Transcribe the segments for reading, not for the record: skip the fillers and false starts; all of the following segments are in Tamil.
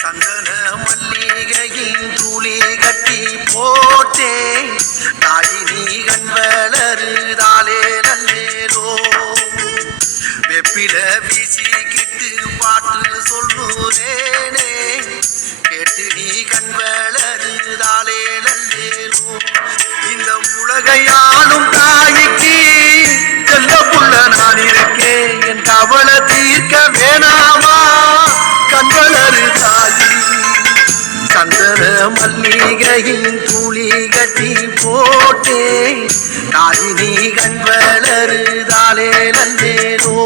சந்தன மல்லிகையின் துளி கட்டி போட்டே தாயினி கண் வளருதாலே நல்லேலோ வெப்பில வீசிக்கிட்டு பாட்டு சொல்லுறேனே கேட்டு நீ கண் வளருதாலே நல்லேலோ இந்த உலகையாளும் தாய்க்கு செல்ல புள்ள நான் இருக்கேன் என் கவலை தீர்க்க வேணாமா கண்வளரு தாயி சந்தன மல்லிகையின் துளி கட்டி போட்டே தாயினி கண் வளருதாலே நல்லேலோ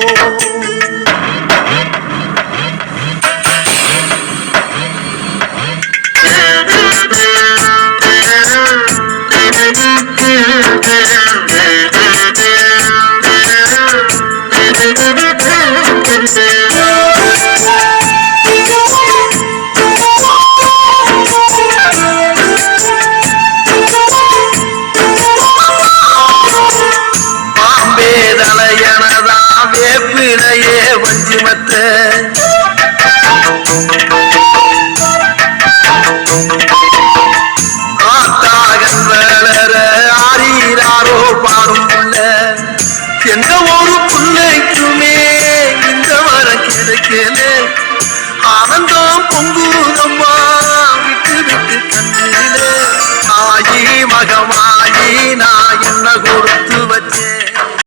வேப்பிலையே வஞ்சிமத்த ஆத்தாகன் வளர ஆரீராரோ பாடும் புள்ள எந்த ஒரு புள்ளைக்குமே இந்த வர கிடைக்கல ஆனந்தம் பொங்குதோ